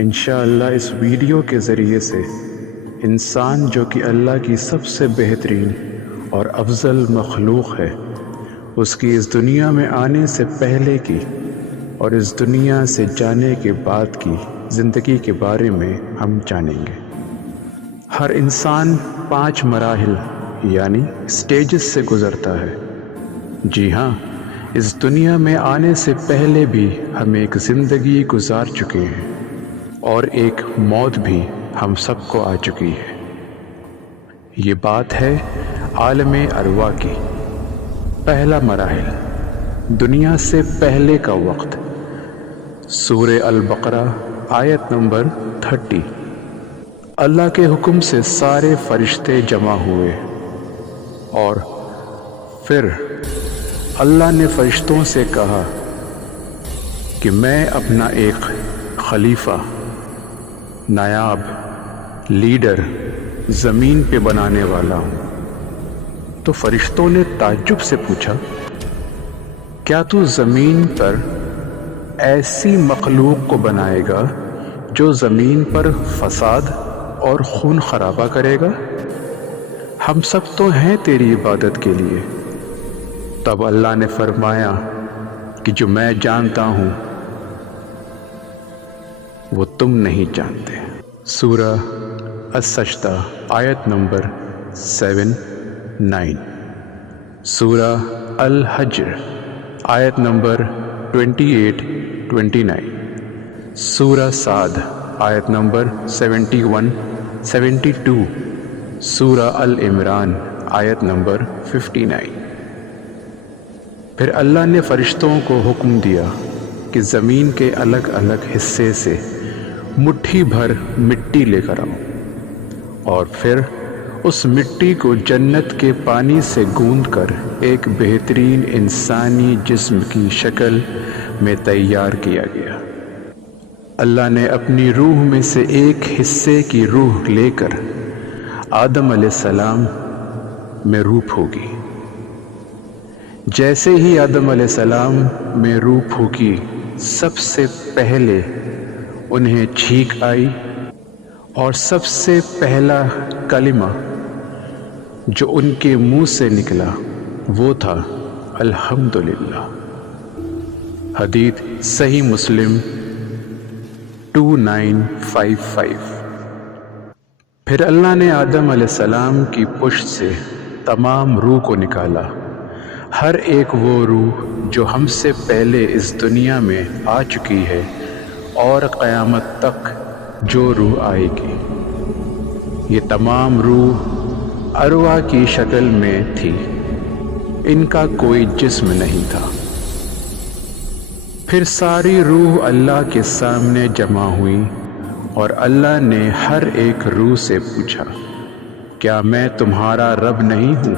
انشاءاللہ اس ویڈیو کے ذریعے سے انسان جو کہ اللہ کی سب سے بہترین اور افضل مخلوق ہے، اس کی اس دنیا میں آنے سے پہلے کی اور اس دنیا سے جانے کے بعد کی زندگی کے بارے میں ہم جانیں گے۔ ہر انسان 5 مراحل یعنی سٹیجز سے گزرتا ہے۔ جی ہاں، اس دنیا میں آنے سے پہلے بھی ہم ایک زندگی گزار چکے ہیں اور ایک موت بھی ہم سب کو آ چکی ہے۔ یہ بات ہے عالم ارواح کی۔ پہلا مراحل، دنیا سے پہلے کا وقت۔ سورہ البقرہ آیت نمبر 30۔ اللہ کے حکم سے سارے فرشتے جمع ہوئے اور پھر اللہ نے فرشتوں سے کہا کہ میں اپنا ایک خلیفہ، نائب، لیڈر زمین پہ بنانے والا ہوں۔ تو فرشتوں نے تعجب سے پوچھا، کیا تو زمین پر ایسی مخلوق کو بنائے گا جو زمین پر فساد اور خون خرابہ کرے گا؟ ہم سب تو ہیں تیری عبادت کے لیے۔ تب اللہ نے فرمایا کہ جو میں جانتا ہوں وہ تم نہیں جانتے۔ سورہ السجدہ آیت نمبر 7-9۔ سورہ الحجر آیت نمبر 28-29۔ سورہ صاد آیت نمبر 71-72۔ سورہ العمران آیت نمبر 59۔ پھر اللہ نے فرشتوں کو حکم دیا کہ زمین کے الگ الگ حصے سے مٹھی بھر مٹی لے کر آؤ اور پھر اس مٹی کو جنت کے پانی سے گوندھ کر ایک بہترین انسانی جسم کی شکل میں تیار کیا گیا۔ اللہ نے اپنی روح میں سے ایک حصے کی روح لے کر آدم علیہ السلام میں روح پھونکی۔ جیسے ہی آدم علیہ السلام میں روح پھونکی، سب سے پہلے انہیں چھینک آئی اور سب سے پہلا کلمہ جو ان کے منہ سے نکلا وہ تھا الحمدللہ۔ حدیث صحیح مسلم 2955۔ پھر اللہ نے آدم علیہ السلام کی پشت سے تمام روح کو نکالا، ہر ایک وہ روح جو ہم سے پہلے اس دنیا میں آ چکی ہے اور قیامت تک جو روح آئے گی۔ یہ تمام روح ارواح کی شکل میں تھی، ان کا کوئی جسم نہیں تھا۔ پھر ساری روح اللہ کے سامنے جمع ہوئی اور اللہ نے ہر ایک روح سے پوچھا، کیا میں تمہارا رب نہیں ہوں؟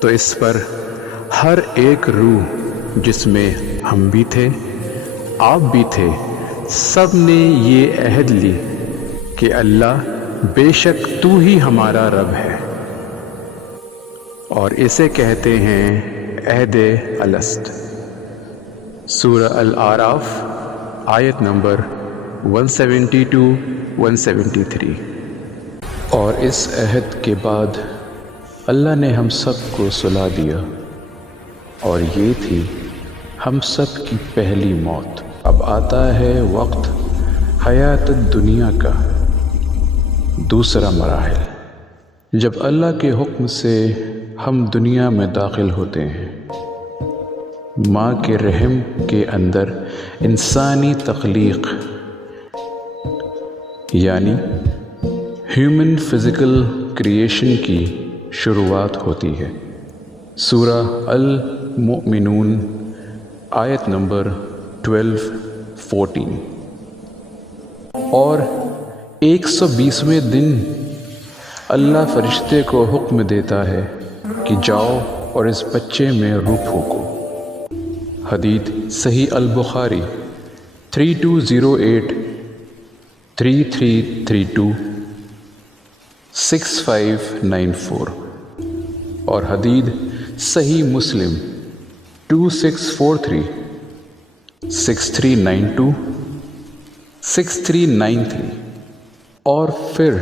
تو اس پر ہر ایک روح جس میں ہم بھی تھے، آپ بھی تھے، سب نے یہ عہد لی کہ اللہ بے شک تو ہی ہمارا رب ہے، اور اسے کہتے ہیں عہد الست۔ سورہ الاعراف آیت نمبر 172-173۔ اور اس عہد کے بعد اللہ نے ہم سب کو سلا دیا، اور یہ تھی ہم سب کی پہلی موت۔ اب آتا ہے وقت حیات دنیا کا دوسرا مراحل، جب اللہ کے حکم سے ہم دنیا میں داخل ہوتے ہیں۔ ماں کے رحم کے اندر انسانی تخلیق یعنی ہیومن فزیکل کریشن کی شروعات ہوتی ہے۔ سورہ المؤمنون آیت نمبر 12-14۔ اور 120ویں دن اللہ فرشتے کو حکم دیتا ہے کہ جاؤ اور اس بچے میں روح پھونکو۔ حدیث صحیح البخاری 3208، 3332، 6594۔ اور حدیث صحیح مسلم 2643، 6392، 6393 اور پھر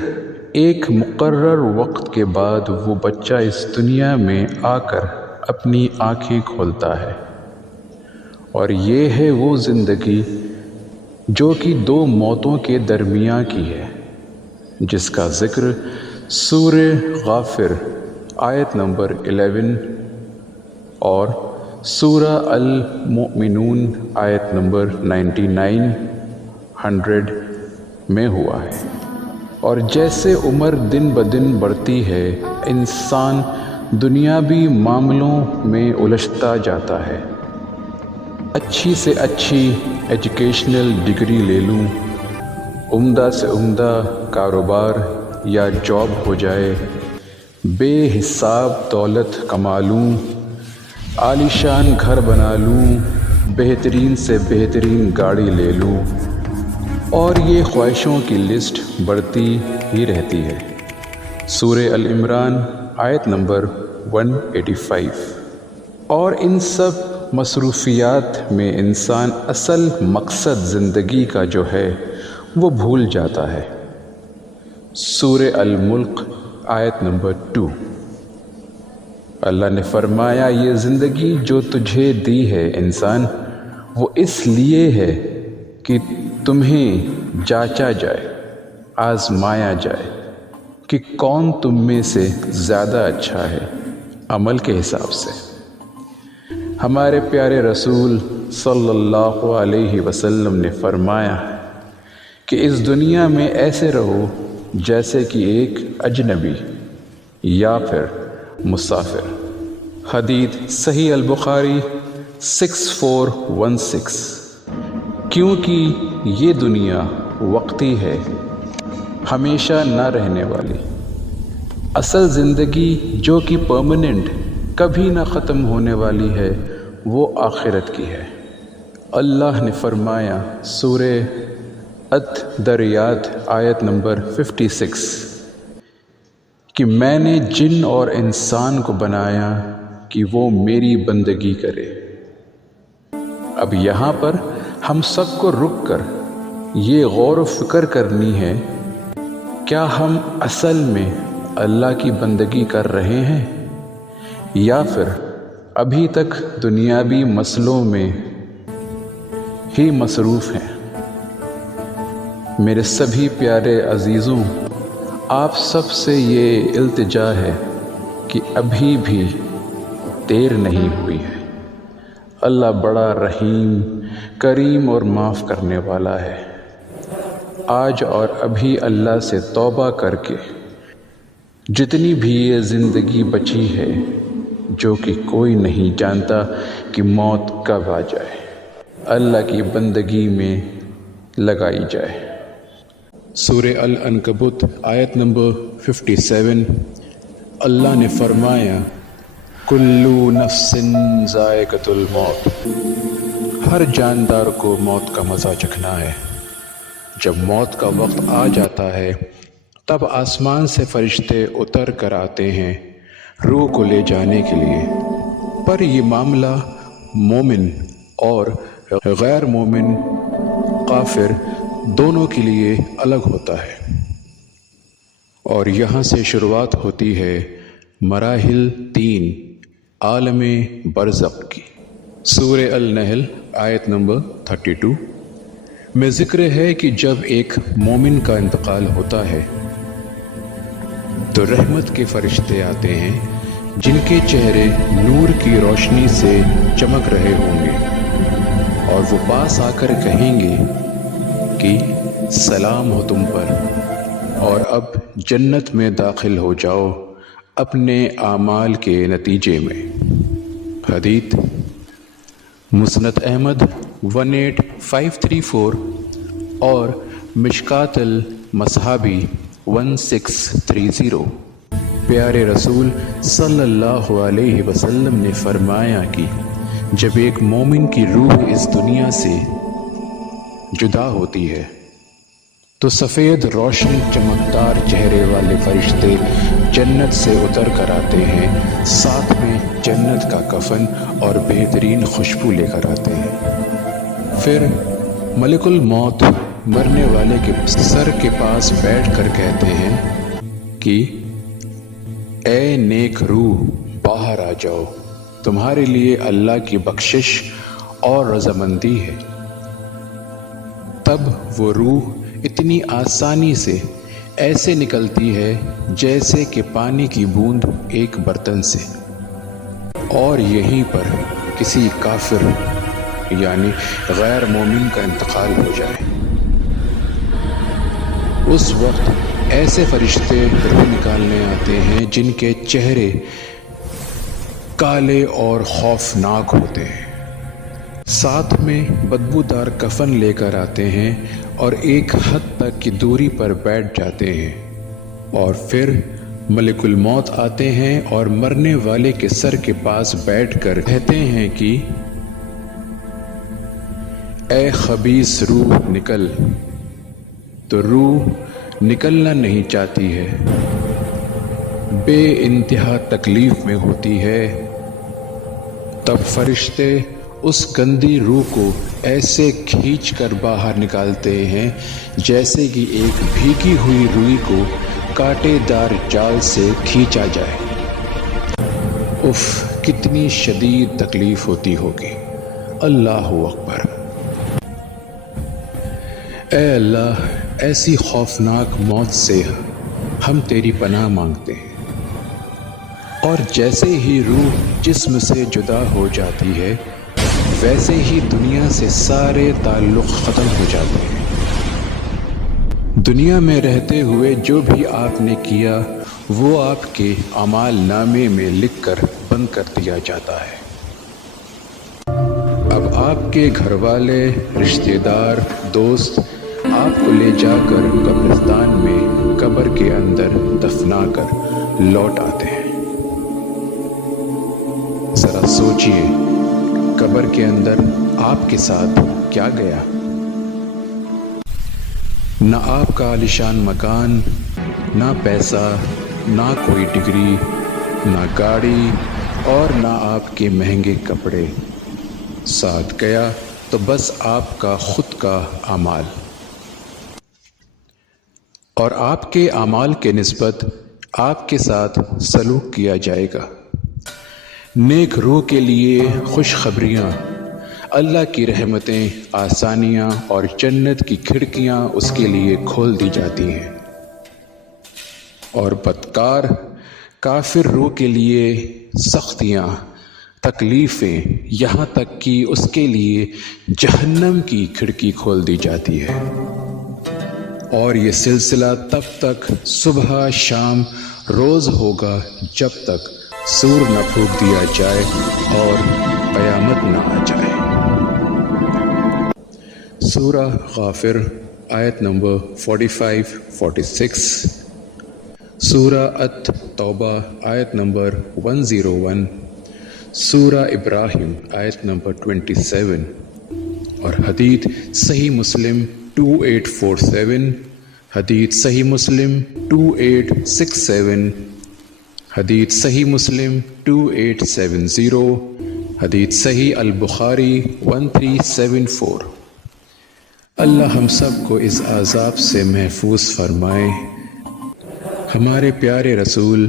ایک مقرر وقت کے بعد وہ بچہ اس دنیا میں آ کر اپنی آنکھیں کھولتا ہے، اور یہ ہے وہ زندگی جو کہ دو موتوں کے درمیان کی ہے، جس کا ذکر سورہ غافر آیت نمبر 11 اور سورہ المؤمنون آیت نمبر 99 100 میں ہوا ہے۔ اور جیسے عمر دن بدن بڑھتی ہے، انسان دنیاوی معاملوں میں الجھتا جاتا ہے۔ اچھی سے اچھی ایجوکیشنل ڈگری لے لوں، عمدہ سے عمدہ کاروبار یا جاب ہو جائے، بے حساب دولت کما لوں، عالیشان گھر بنا لوں، بہترین سے بہترین گاڑی لے لوں، اور یہ خواہشوں کی لسٹ بڑھتی ہی رہتی ہے۔ سورہ العمران آیت نمبر 185۔ اور ان سب مصروفیات میں انسان اصل مقصد زندگی کا جو ہے وہ بھول جاتا ہے۔ سورہ الملک آیت نمبر 2۔ اللہ نے فرمایا، یہ زندگی جو تجھے دی ہے انسان، وہ اس لیے ہے کہ تمہیں جانچا جائے، آزمایا جائے کہ کون تم میں سے زیادہ اچھا ہے عمل کے حساب سے۔ ہمارے پیارے رسول صلی اللہ علیہ وسلم نے فرمایا کہ اس دنیا میں ایسے رہو جیسے کہ ایک اجنبی یا پھر مسافر۔ حدیث صحیح البخاری 6416۔ کیونکہ یہ دنیا وقتی ہے، ہمیشہ نہ رہنے والی۔ اصل زندگی جو کہ پرماننٹ، کبھی نہ ختم ہونے والی ہے، وہ آخرت کی ہے۔ اللہ نے فرمایا سورہ الذریات آیت نمبر 56 کہ میں نے جن اور انسان کو بنایا کہ وہ میری بندگی کرے۔ اب یہاں پر ہم سب کو رک کر یہ غور و فکر کرنی ہے، کیا ہم اصل میں اللہ کی بندگی کر رہے ہیں یا پھر ابھی تک دنیاوی مسئلوں میں ہی مصروف ہیں؟ میرے سبھی پیارے عزیزوں، آپ سب سے یہ التجا ہے کہ ابھی بھی دیر نہیں ہوئی ہے۔ اللہ بڑا رحیم، کریم اور معاف کرنے والا ہے۔ آج اور ابھی اللہ سے توبہ کر کے جتنی بھی یہ زندگی بچی ہے، جو کہ کوئی نہیں جانتا کہ موت کب آ جائے، اللہ کی بندگی میں لگائی جائے۔ سورہ العنکبوت آیت نمبر 57۔ اللہ نے فرمایا، کلُّ نفس ذائقۃ الموت، ہر جاندار کو موت کا مزہ چکھنا ہے۔ جب موت کا وقت آ جاتا ہے، تب آسمان سے فرشتے اتر کر آتے ہیں روح کو لے جانے کے لیے، پر یہ معاملہ مومن اور غیر مومن کافر دونوں کے لیے الگ ہوتا ہے۔ اور یہاں سے شروعات ہوتی ہے مراحل 3 عالم برزخ کی۔ سورہ النحل آیت نمبر 32 میں ذکر ہے کہ جب ایک مومن کا انتقال ہوتا ہے تو رحمت کے فرشتے آتے ہیں، جن کے چہرے نور کی روشنی سے چمک رہے ہوں گے، اور وہ پاس آ کر کہیں گے کہ سلام ہو تم پر، اور اب جنت میں داخل ہو جاؤ اپنے اعمال کے نتیجے میں۔ حدیث مسند احمد 18534 اور مشکات المصحابی 1630۔ پیارے رسول صلی اللہ علیہ وسلم نے فرمایا کہ جب ایک مومن کی روح اس دنیا سے جدا ہوتی ہے تو سفید روشن چمکدار چہرے والے فرشتے جنت سے اتر کر آتے ہیں، ساتھ میں جنت کا کفن اور بہترین خوشبو لے کر آتے ہیں۔ پھر ملک الموت مرنے والے کے سر کے پاس بیٹھ کر کہتے ہیں کہ اے نیک روح باہر آ جاؤ، تمہارے لیے اللہ کی بخشش اور رضامندی ہے۔ تب وہ روح اتنی آسانی سے ایسے نکلتی ہے جیسے کہ پانی کی بوند ایک برتن سے، اور یہیں پر کسی کافر یعنی غیر مومن کا انتقال ہو جائے۔ اس وقت ایسے فرشتے روح نکالنے آتے ہیں جن کے چہرے کالے اور خوفناک ہوتے ہیں، ساتھ میں بدبودار کفن لے کر آتے ہیں اور ایک حد تک کی دوری پر بیٹھ جاتے ہیں، اور پھر ملک الموت آتے ہیں اور مرنے والے کے سر کے پاس بیٹھ کر کہتے ہیں کہ اے خبیث روح نکل، تو روح نکلنا نہیں چاہتی ہے، بے انتہا تکلیف میں ہوتی ہے۔ تب فرشتے اس گندی روح کو ایسے کھینچ کر باہر نکالتے ہیں جیسے کہ ایک بھیگی ہوئی روئی کو کانٹے دار جال سے کھینچا جائے۔ اف، کتنی شدید تکلیف ہوتی ہوگی۔ اللہ اکبر۔ اے اللہ، ایسی خوفناک موت سے ہم تیری پناہ مانگتے ہیں۔ اور جیسے ہی روح جسم سے جدا ہو جاتی ہے ویسے ہی دنیا سے سارے تعلق ختم ہو جاتے ہیں۔ دنیا میں رہتے ہوئے جو بھی آپ نے کیا وہ آپ کے اعمال نامے میں لکھ کر بند کر دیا جاتا ہے۔ اب آپ کے گھر والے، رشتہ دار، دوست آپ کو لے جا کر قبرستان میں قبر کے اندر دفنا کر لوٹ آتے ہیں۔ ذرا سوچئے، قبر کے اندر آپ کے ساتھ کیا گیا؟ نہ آپ کا عالیشان مکان، نہ پیسہ، نہ کوئی ڈگری، نہ گاڑی، اور نہ آپ کے مہنگے کپڑے۔ ساتھ گیا تو بس آپ کا خود کا اعمال، اور آپ کے اعمال کے نسبت آپ کے ساتھ سلوک کیا جائے گا۔ نیک روح کے لیے خوشخبریاں، اللہ کی رحمتیں، آسانیاں اور جنت کی کھڑکیاں اس کے لیے کھول دی جاتی ہیں، اور بدکار کافر روح کے لیے سختیاں، تکلیفیں، یہاں تک کہ اس کے لیے جہنم کی کھڑکی کھول دی جاتی ہے، اور یہ سلسلہ تب تک صبح شام روز ہوگا جب تک سور نہ پھونک دیا جائے اور قیامت نہ آ جائے۔ سورہ غافر آیت نمبر 45-46، سورہ التوبہ آیت نمبر 101، سورہ ابراہیم آیت نمبر 27، اور حدیث صحیح مسلم 2847، حدیث صحیح مسلم 2867، حدیث صحیح مسلم 2870، حدیث صحیح البخاری 1374۔ اللہ ہم سب کو اس عذاب سے محفوظ فرمائے۔ ہمارے پیارے رسول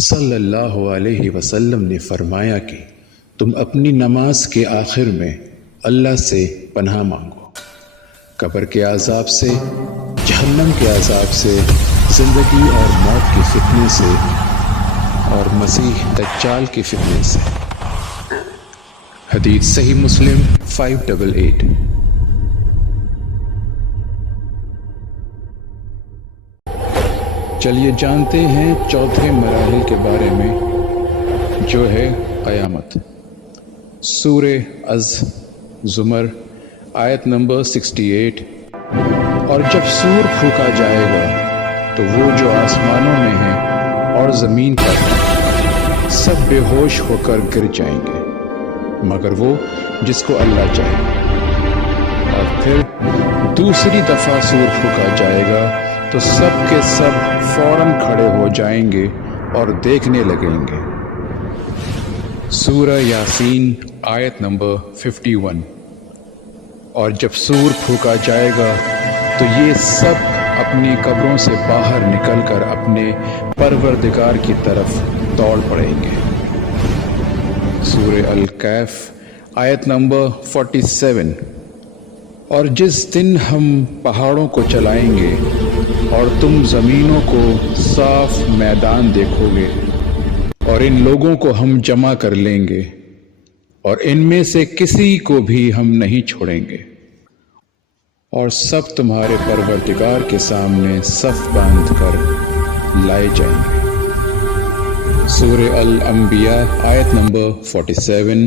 صلی اللہ علیہ وسلم نے فرمایا کہ تم اپنی نماز کے آخر میں اللہ سے پناہ مانگو، قبر کے عذاب سے، جہنم کے عذاب سے، زندگی اور موت کے فتنے سے، اور مسیح دجال کے فتنے سے۔ حدیث صحیح مسلم 588۔ چلیے جانتے ہیں چوتھے مراحل کے بارے میں، جو ہے قیامت۔ سورہ الزمر آیت نمبر 68، اور جب سور پھونکا جائے گا تو وہ جو آسمانوں میں ہیں اور زمین پر سب بے ہوش ہو کر گر جائیں گے مگر وہ جس کو اللہ چاہے، اور پھر دوسری دفعہ سور پھونکا جائے گا تو سب کے سب فوراً کھڑے ہو جائیں گے اور دیکھنے لگیں گے۔ سورہ یاسین آیت نمبر 51، اور جب سور پھونکا جائے گا تو تو یہ سب اپنی قبروں سے باہر نکل کر اپنے پروردگار کی طرف دوڑ پڑیں گے۔ سورہ الکہف آیت نمبر 47۔ اور جس دن ہم پہاڑوں کو چلائیں گے اور تم زمینوں کو صاف میدان دیکھو گے، اور ان لوگوں کو ہم جمع کر لیں گے اور ان میں سے کسی کو بھی ہم نہیں چھوڑیں گے، اور سب تمہارے پروردگار کے سامنے صف باندھ کر لائے جائیں گے۔ سورہ الانبیاء آیت نمبر 47۔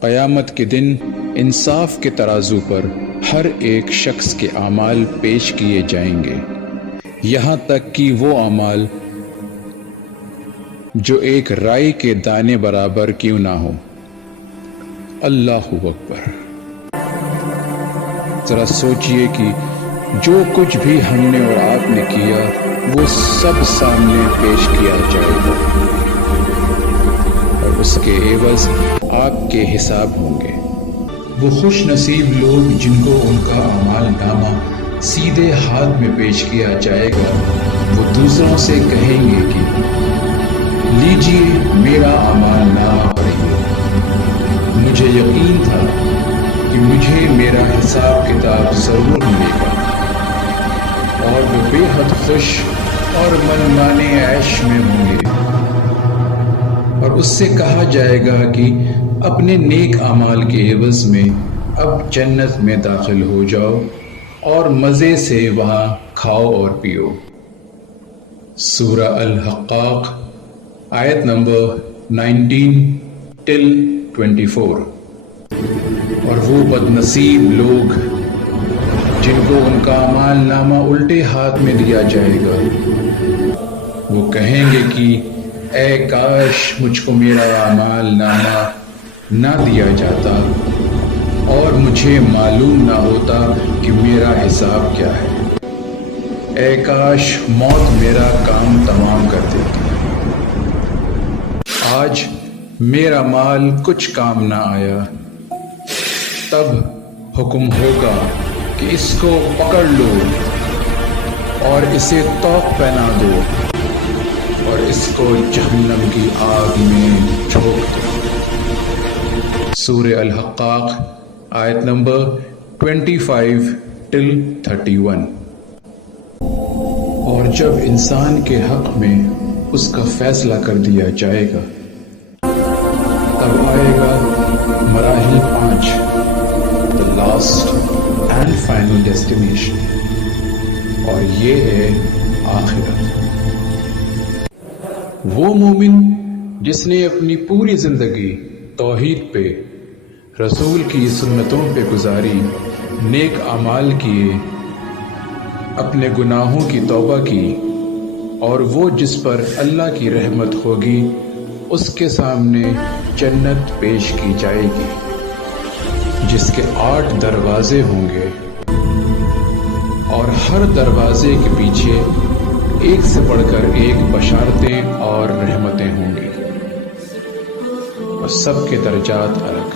قیامت کے دن انصاف کے ترازو پر ہر ایک شخص کے اعمال پیش کیے جائیں گے، یہاں تک کہ وہ اعمال جو ایک رائی کے دانے برابر کیوں نہ ہو۔ اللہ اکبر۔ ذرا سوچئے کہ جو کچھ بھی ہم نے اور آپ نے کیا وہ سب سامنے پیش کیا جائے گا، اور اس کے عوض آپ کے حساب ہوں گے۔ وہ خوش نصیب لوگ جن کو ان کا اعمال نامہ سیدھے ہاتھ میں پیش کیا جائے گا، وہ دوسروں سے کہیں گے کہ لیجئے میرا اعمال نامہ پڑھیے، مجھے یقین تھا کہ مجھے میرا حساب کتاب ضرور ملے گا، اور وہ بے حد خوش اور من مانے عیش میں ہوں گے۔ اور اس سے کہا جائے گا کہ اپنے نیک اعمال کے عوض میں اب جنت میں داخل ہو جاؤ اور مزے سے وہاں کھاؤ اور پیو۔ سورہ الحقاق آیت نمبر 19 till 24۔ اور وہ بد نصیب لوگ جن کو ان کا اعمال نامہ الٹے ہاتھ میں دیا جائے گا، وہ کہیں گے کہ اے کاش مجھ کو میرا اعمال نامہ نہ دیا جاتا اور مجھے معلوم نہ ہوتا کہ میرا حساب کیا ہے، اے کاش موت میرا کام تمام کر دیتی، آج میرا مال کچھ کام نہ آیا۔ تب حکم ہوگا کہ اس کو پکڑ لو اور اسے طوق پہنا دو اور اس کو جہنم کی آگ میں جھونک دو۔ سورہ الحقاق آیت نمبر 25 till 31۔ اور جب انسان کے حق میں اس کا فیصلہ کر دیا جائے گا، تب آئے گا مراحل 5، the last and final destination، اور یہ ہے آخرت۔ وہ مومن جس نے اپنی پوری زندگی توحید پہ، رسول کی سنتوں پہ گزاری، نیک اعمال کیے، اپنے گناہوں کی توبہ کی، اور وہ جس پر اللہ کی رحمت ہوگی اس کے سامنے جنت پیش کی جائے گی، جس کے 8 دروازے ہوں گے، اور ہر دروازے کے پیچھے ایک سے بڑھ کر ایک بشارتیں اور رحمتیں ہوں گی، اور سب کے درجات الگ۔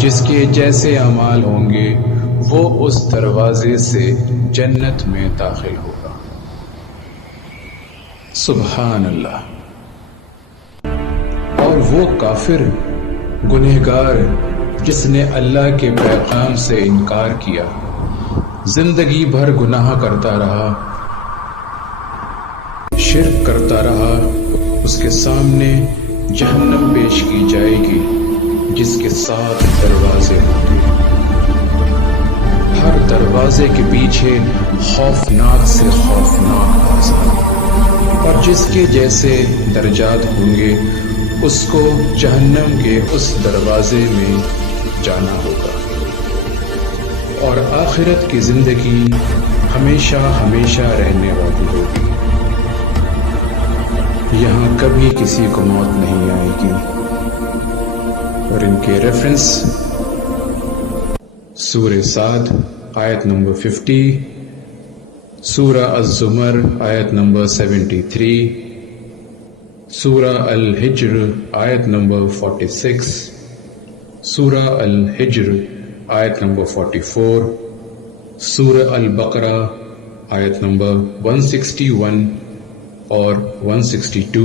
جس کے جیسے اعمال ہوں گے وہ اس دروازے سے جنت میں داخل ہوگا۔ سبحان اللہ۔ اور وہ کافر گنہگار جس نے اللہ کے پیغام سے انکار کیا، زندگی بھر گناہ کرتا رہا، شرک کرتا رہا، اس کے سامنے جہنم پیش کی جائے گی جس کے 7 دروازے ہوں گے، ہر دروازے کے پیچھے خوفناک سے خوفناک عذاب، اور جس کے جیسے درجات ہوں گے اس کو جہنم کے اس دروازے میں جانا ہوگا۔ اور آخرت کی زندگی ہمیشہ ہمیشہ رہنے والی ہوگی، یہاں کبھی کسی کو موت نہیں آئے گی۔ اور ان کے ریفرنس سورہ صاد آیت نمبر 50، سورہ الزمر آیت نمبر 73، سورہ الحجر آیت نمبر 46، سورہ الحجر آیت نمبر 44، سورہ البقرہ آیت نمبر 161 اور 162،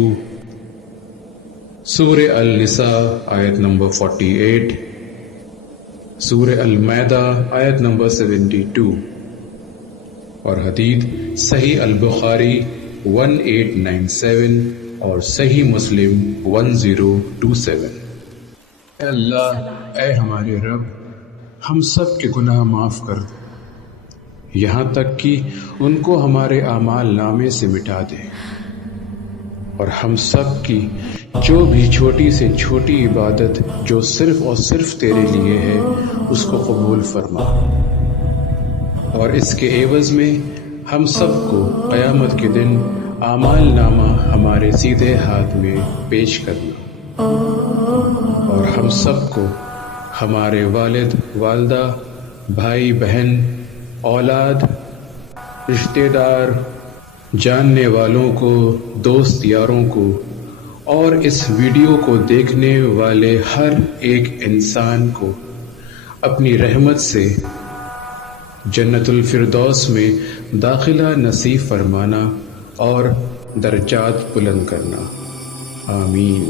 سورہ النساء آیت نمبر 48، سورہ المائدہ آیت نمبر 72، اور حدیث صحیح البخاری 1897 اور صحیح مسلم 1027۔ اے اللہ، اے ہمارے رب، ہم سب کے گناہ معاف کر دے، یہاں تک کہ ان کو ہمارے اعمال نامے سے مٹا دے، اور ہم سب کی جو بھی چھوٹی سے چھوٹی عبادت جو صرف اور صرف تیرے لیے ہے اس کو قبول فرما، اور اس کے عوض میں ہم سب کو قیامت کے دن اعمال نامہ ہمارے سیدھے ہاتھ میں پیش کرنا، اور ہم سب کو ہمارے والد والدہ، بھائی بہن، اولاد، رشتہ دار، جاننے والوں کو، دوست یاروں کو، اور اس ویڈیو کو دیکھنے والے ہر ایک انسان کو اپنی رحمت سے جنت الفردوس میں داخلہ نصیب فرمانا اور درجات بلند کرنا، آمین۔